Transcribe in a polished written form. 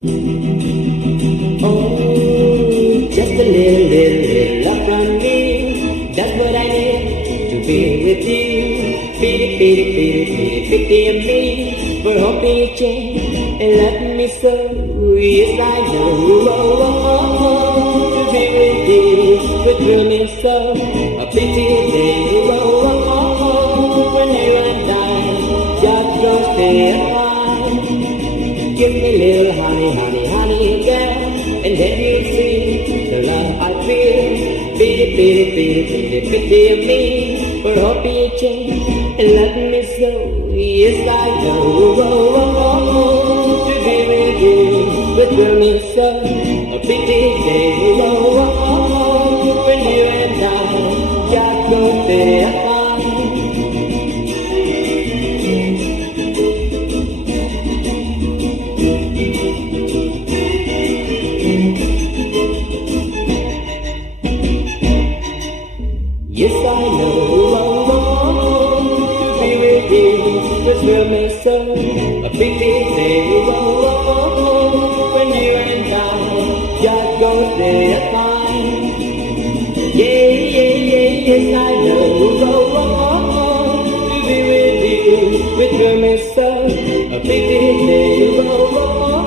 Oh, just a little love from me. That's what I need to be with you. Pity of me for hoping you change and let me so. Yes, I know. To be with you would thrill me so. A pity day. When you and I just don't stay apart. Give me a little honey, honey, honey, girl, and then you'll see the love I feel. Pity of me for hoping you change and love me so. Yes, I know. To be with you would thrill me so. A pity day. When you and I just go stay apart. Yes, I know to be with you would thrill me so. A pity day when you and I just go stay apart. Yes, I know to be with you would thrill me so. A pity day